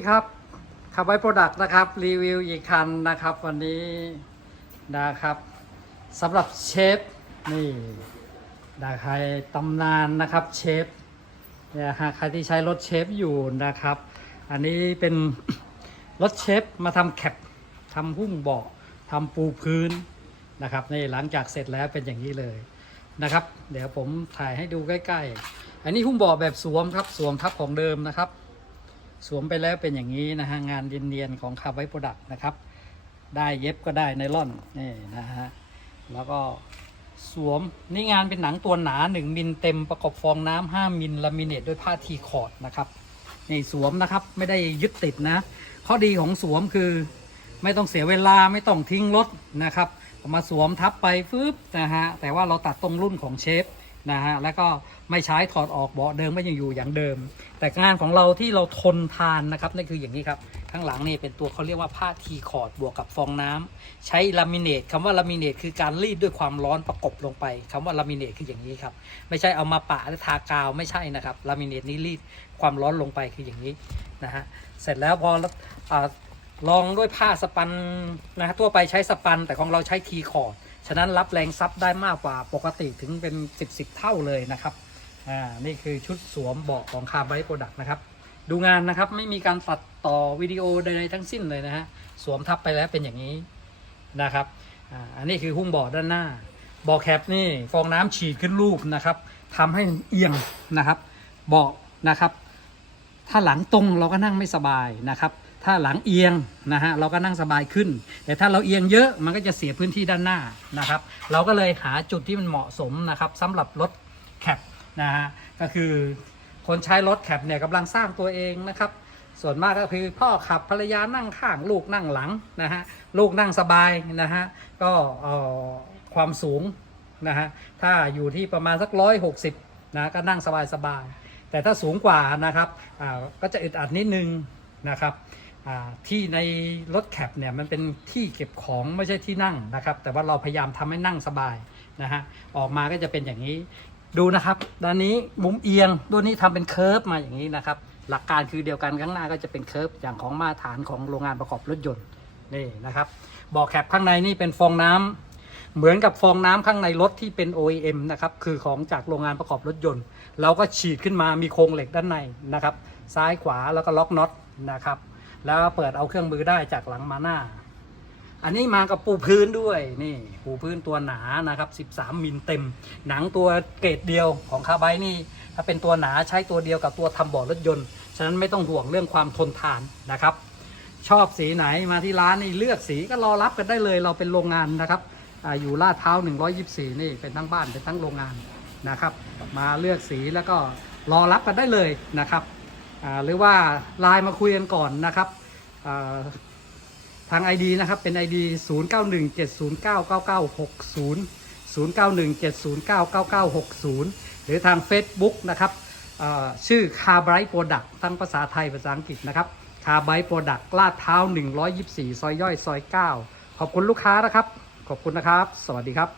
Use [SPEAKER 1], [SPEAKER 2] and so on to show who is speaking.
[SPEAKER 1] ครับขับไว้โปรดักต์นะครับรีวิวอีกคันนะครับ วันนี้นะครับสำหรับเชฟนี่ดาใครตำนานนะครับเชฟเนี่ยฮะใครที่ใช้รถเชฟอยู่นะครับอันนี้เป็นรถเชฟมาทำแคปทำหุ้มเบาะทำปูพื้นนะครับนี่หลังจากเสร็จแล้วเป็นอย่างนี้เลยนะครับเดี๋ยวผมถ่ายให้ดูใกล้ๆ อันนี้หุ้มเบาะแบบสวมครับสวมทับของเดิมนะครับสวมไปแล้วเป็นอย่างนี้นะฮะงานเรียนๆของคาไวโปรดักต์นะครับ ได้เย็บก็ได้ไนล่อนนี่นะฮะแล้วก็สวมนี่งานเป็นหนังตัวหนา 1มิลเต็มประกอบฟองน้ำ5มิลลามิเนตด้วยผ้าทีคอร์ดนะครับนี่สวมนะครับไม่ได้ยึดติดนะข้อดีของสวมคือไม่ต้องเสียเวลาไม่ต้องทิ้งรถนะครับมาสวมทับไปฟืบนะฮะแต่ว่าเราตัดตรงรุ่นของเชฟนะฮะแล้วก็ไม่ใช้ถอดออกเบาะเดิมก็ยังอยู่อย่างเดิม แต่งานของเราที่เราทนทานนะครับนั่นคืออย่างนี้ครับข้างหลังนี่เป็นตัวเขาเรียกว่าผ้าทีคอร์ดบวกกับฟองน้ำใช้ลามิเนตคำว่าลามิเนตคือการรีดด้วยความร้อนประกบลงไป คำว่าลามิเนตคืออย่างนี้ครับไม่ใช่เอามาปะหรือทากาวไม่ใช่นะครับลามิเนตนี้รีดความร้อนลงไปคืออย่างนี้นะฮะเสร็จแล้วพอลองด้วยผ้าสปัน นะฮะทั่วไปใช้สปัน แต่ของเราใช้ทีคอร์ดฉะนั้นรับแรงซับได้มากกว่าปกติถึงเป็น 10บสเท่าเลยนะครับ อ่า นี่คือชุดสวมเบาะของคาร์บอนโปรดักต์นะครับ ดูงานนะครับไม่มีการตัดต่อวิดีโอใดๆทั้งสิ้นเลยนะฮะ สวมทับไปแล้วเป็นอย่างนี้นะครับ อ่า อันนี้คือหุ้มบาะด้านหน้าเบาะแคปนี่ ฟองน้ำฉีดขึ้นรูปนะครับ ทำให้เอียงนะครับเบาะนะครับ ถ้าหลังตรงเราก็นั่งไม่สบายนะครับถ้าหลังเอียงนะฮะเราก็นั่งสบายขึ้น แต่ถ้าเราเอียงเยอะมันก็จะเสียพื้นที่ด้านหน้านะครับเราก็เลยหาจุดที่มันเหมาะสมนะครับสำหรับรถแคปนะฮะก็คือคนใช้รถแคปเนี่ยกำลังสร้างตัวเองนะครับส่วนมากก็คือพ่อขับภรรยานั่งข้างลูกนั่งหลังนะฮะลูกนั่งสบายนะฮะก็ความสูงนะฮะถ้าอยู่ที่ประมาณสักร้อยหกสิบนะก็นั่งสบายสบาย แต่ถ้าสูงกว่านะครับก็จะอึดอัดนิดนึงนะครับที่ในรถแคปเนี่ยมันเป็นที่เก็บของไม่ใช่ที่นั่งนะครับแต่ว่าเราพยายามทำให้นั่งสบายนะฮะออกมาก็จะเป็นอย่างนี้ ดูนะครับด้านนี้มุมเอียงตัวนี้ทำเป็นเคิร์ฟมาอย่างนี้นะครับหลักการคือเดียวกันข้างหน้าก็จะเป็นเคิร์ฟอย่างของมาตรฐานของโรงงานประกอบรถยนต์นี่นะครับบอกแคปข้างในนี่เป็นฟองน้ำ เหมือนกับฟองน้ำข้างในรถที่เป็น OEM นะครับคือของจากโรงงานประกอบรถยนต์เราก็ฉีดขึ้นมามีโครงเหล็กด้านในนะครับ ซ้ายขวาแล้วก็ล็อกน็อตนะครับแล้วเปิดเอาเครื่องมือได้จากหลังมาหน้า อันนี้มากับปูพื้นด้วยนี่ ปูพื้นตัวหนานะครับ 13มิลเต็ม หนังตัวเกรดเดียวของคาไบนี่ถ้าเป็นตัวหนาใช้ตัวเดียวกับตัวทำบ่อรถยนต์ ฉะนั้นไม่ต้องห่วงเรื่องความทนทานนะครับ ชอบสีไหนมาที่ร้านนี่เลือกสีก็รอรับกันได้เลย เราเป็นโรงงานนะครับออยู่ลาดเท้า 124นี่เป็นทั้งบ้านเป็นทั้งโรงงานนะครับ มาเลือกสีแล้วก็รอรับกันได้เลยนะครับหรือว่าไลน์มาคุยกันก่อนนะครับ ทาง ID นะครับ เป็น ID 0917099960 0917099960 หรือทาง Facebook นะครับชื่อ Car Bright Product ทั้งภาษาไทยภาษาอังกฤษนะครับ Car Bright Product ลาดเท้า124 ซอยย่อย ซอย 9 ขอบคุณลูกค้านะครับ ขอบคุณนะครับ สวัสดีครับ